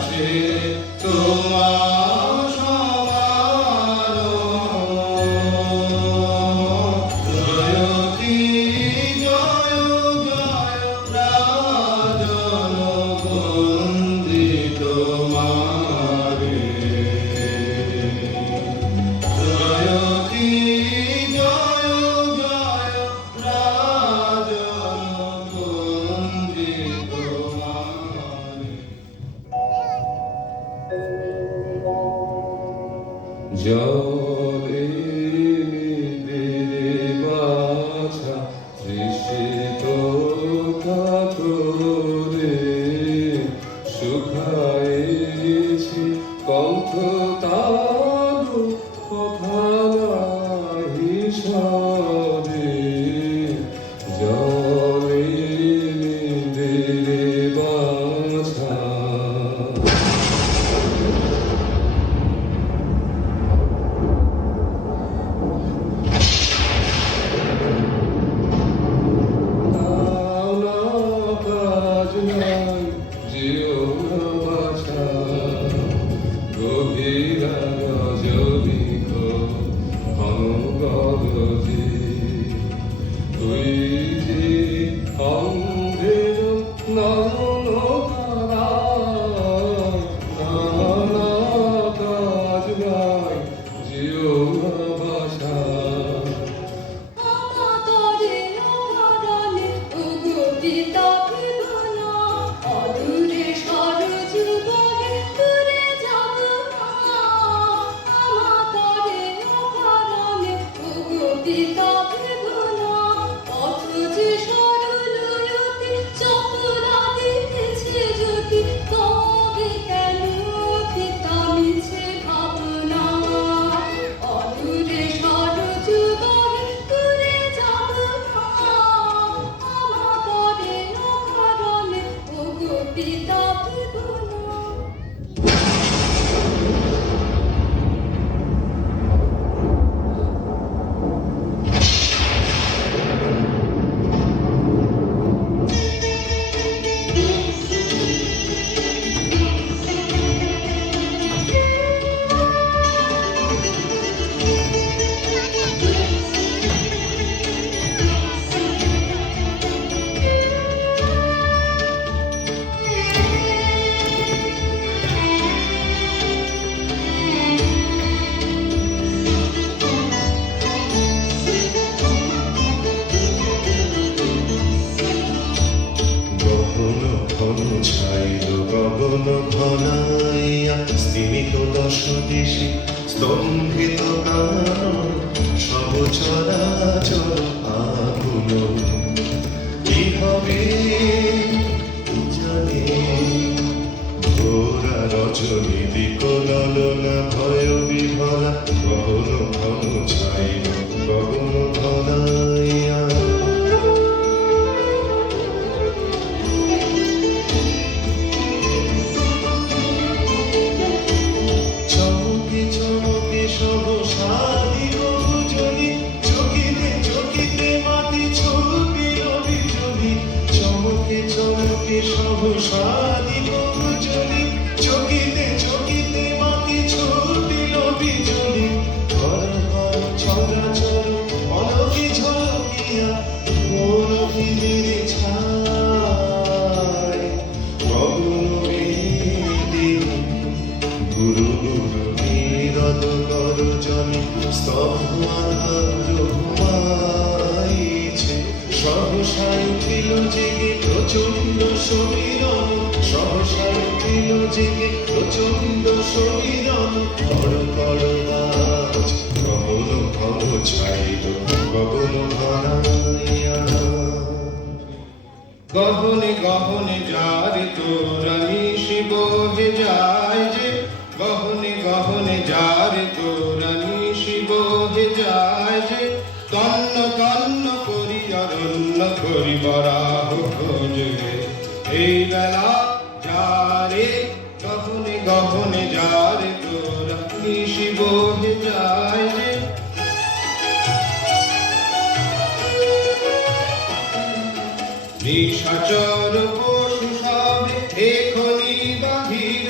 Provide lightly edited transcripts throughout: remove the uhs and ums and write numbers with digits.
আকাশে তোমার সমান জয়তি জয় জয় রাজন বন্দিত মারে জয়তি জয় জয় রাজন বন্দিত মারে জলে নিদ্রে বাছা তৃষিত কাতরে শুকাইছি কণ্ঠ তারু কথা নাহি সরে জলে নিদ্রে বাছা গগন ঘনাইয়া স্তিমিত দশ দিশে স্তম্ভিত কানন সব চরাচর আগুন কি হবে জানে ঘোরা রজনী দিক ললনা ভয় বিভরা গগন ঘন ছাইল গগন ঘনাইয়া সহসাদি বহুজনী চকিতে চকিতে মাতি ছুটিল বিজলি ঘর ঘর চরাচর অলকি ঝলকিয়া মোর ভিড়ে ছায় গগন বেদি গুরু গুরু নিরদ গর্জনে স্তব্ধ আধার ঘুমাইছে সহসায় উঠিল জেগে প্রচণ্ড সমীরণ সহসায় উঠিল জেগে প্রচণ্ড সমীরণ কর কর গাছ গগন ঘন ছাইল গগন ঘনাইয়া গহনে গহনে যারে তোরা নিশি বহে যায় যে গহনে গহনে যারে তোরা নিশি বহে যায় যে তন্ন তন্ন করি অরণ্য করি বরাহ খোঁজে এই বেলা যারে গহনে গহনে যারে তোরা নিশি বহে যায় যে নিশাচর পশু সবে এখনি বাহির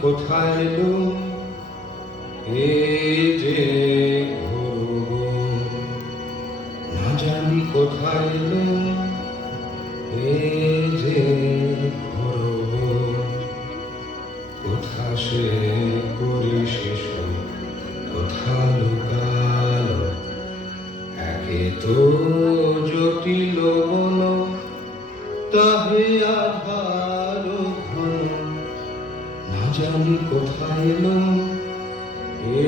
কোথায় এলুম এ যে ঘোর না জানি কোথায় এলুম এ যে ঘোর কোথা সে করি শিশু কোথা লুকালো একে তো জটিল বন তাহে আধার ঘন না জানি কোথায় এলো এ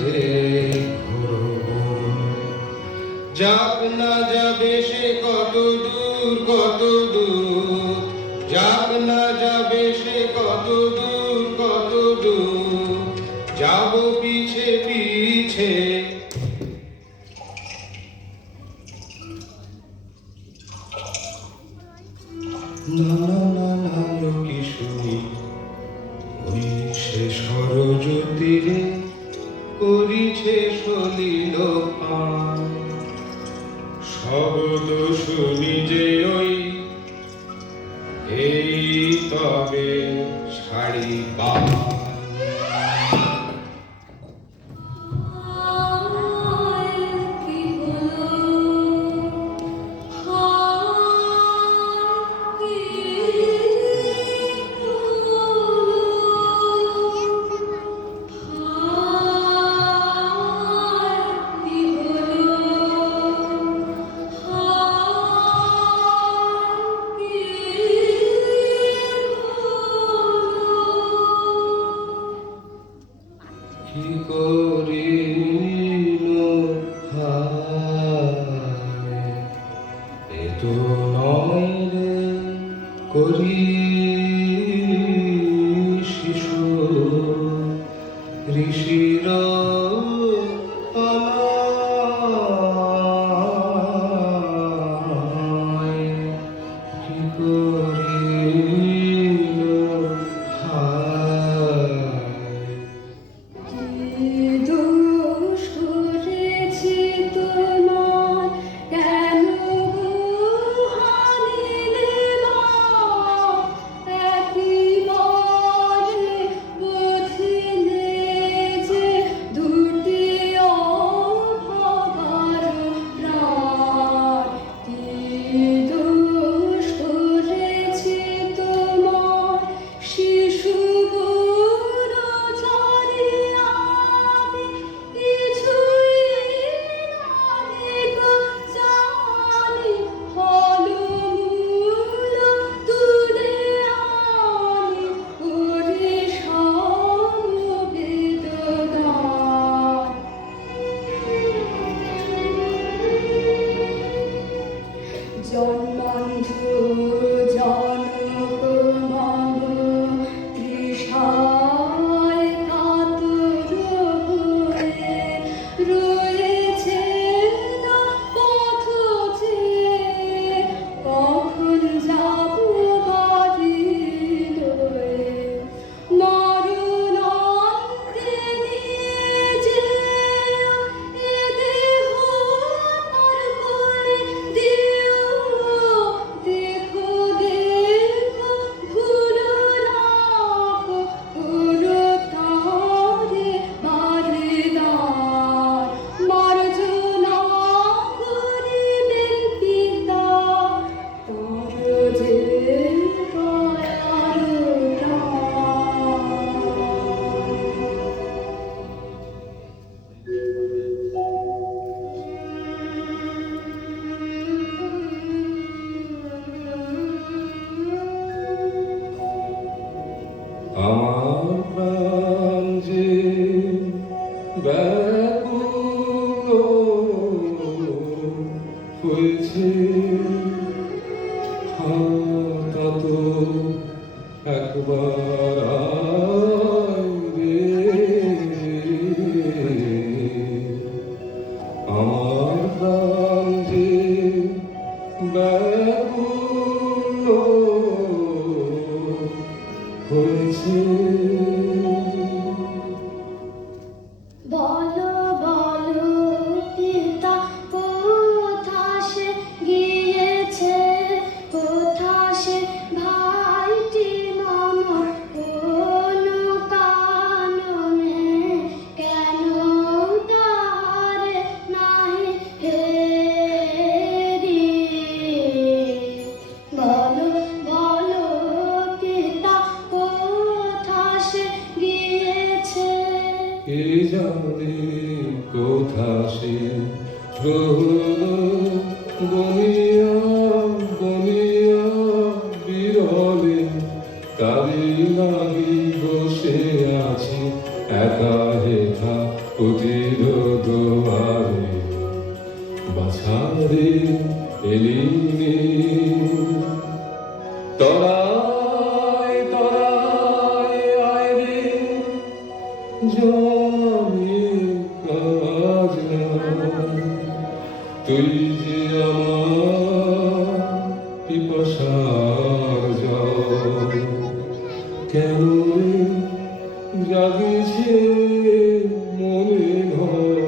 যে ঘোর যাক না যাবে সে কত দূর কত দূর যাক না যাবে সে কত দূর কত দূর যাব পিছে পিছে না না না না লোকি শুনি ওই সে সরজ তীরে করিছে সলিল পান শব্দ শুনি যে ওই এই তবে ছাড়ি পান কি করিল হায় এ তো নয় রে করি শিশু ঋষির অনায় কি করিল হায় দোষ করেছি তোমার কেন হারিলে না একেবারে বুঝিলে যে দুটি অভাগার প্রাণ কি দোষ করেছি তোমার শিশু জন্মান্ধু জনক মম তৃষায় কাতর হয়ে রয়েছে না পথ চেয়ে কখন যাব বাড়ি লয়ে মরণান্তে নিয়ে যেও এ দেহ তার কোলে দিও দেখো দেখো ভুলো না পুরো তারে বারে দার মার্জনা করিবেন পিতা তোর যে দয়ার প্রাণ আমার প্রাণ যে ব্যাকুল হয়েছে হঠাৎ একবার আয় রে আমার প্রাণ যে ব্যাকুল হয়েছে বলো বলো পিতা কোথা সে গিয়েছে কোথা সে ভাইটি মামা তরায় তরায় আয় রে জানি কাজ নাই তুই যে আমার পিপাসার জল কেন রে জাগিছে মনে ভয়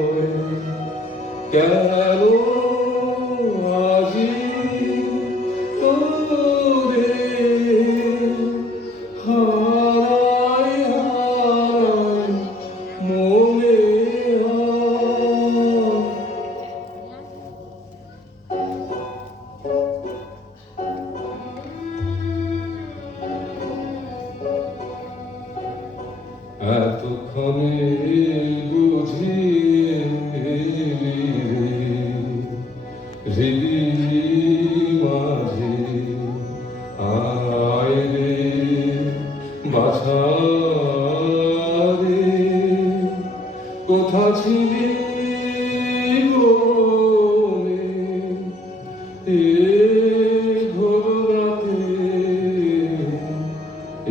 কেন আজি তোরে হারাই হারাই মনে হয় এতক্ষণে বুঝিয়ে হৃদি মাঝে আয় রে বাছা রে কোথা ছিলি বলে এ ঘোর রাতে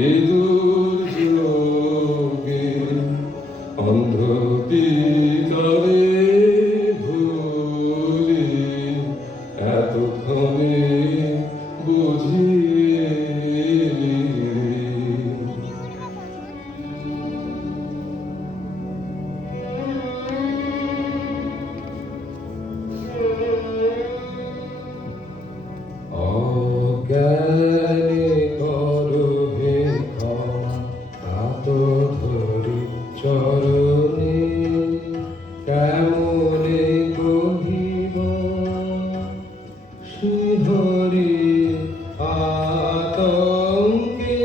এ দুর্যোগে অন্ধ পিতারে ভুলি এতক্ষণে বুঝিয়ে অজ্ঞানে করো হে হাত ধরি চরণে কেমনে কহিব শিহরি আতঙ্কে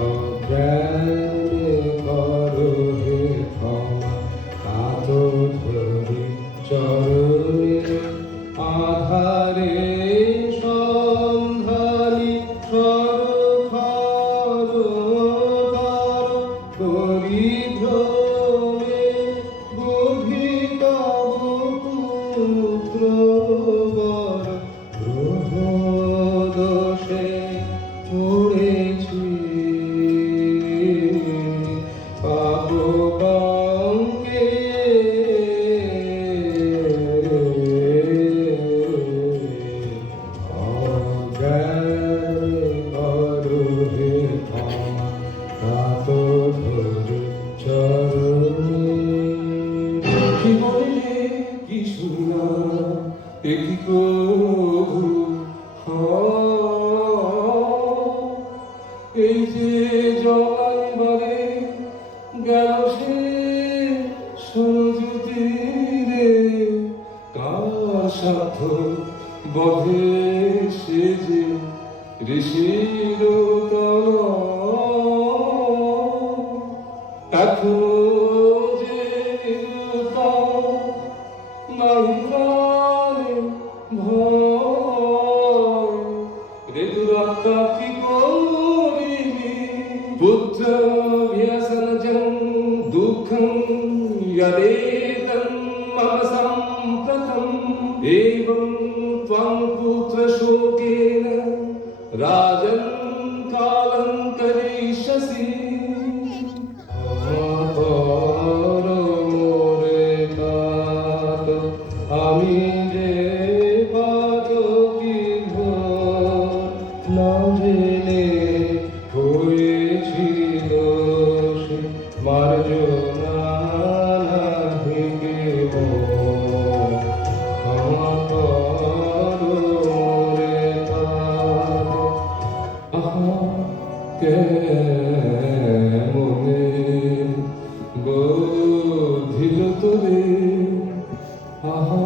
অজ্ঞানে করো হে হাত ধরি চরণে আধারে সন্ধানী সরখর পরিভ্রমে বুদ্ধি তব পুত্র বর গ্রহ দোষে পড়েছি পাপ পঙ্কে অজ্ঞানে করো হে হাত ধরি চরণে কি বলে কি শুনা একই কবু এই যে জলাইবারে গেল সে সরজুতি রে কার সাধ্য বধে সে যে ঋষির তল এখনো যে নিরুতম নাহি প্রাণে ভয় রে দুরাত্মা কি করিবি পুত্র ব্যসনজং দুঃখং यदेतं मम सम्प्रतम् एवं त्वं पुत्रशोकेन राजन् कालं करिष्यसि আমি যে পাতকি না জেনে হয়েছি দোষ মার্জনা কেমনে বোধিল তোরে আহা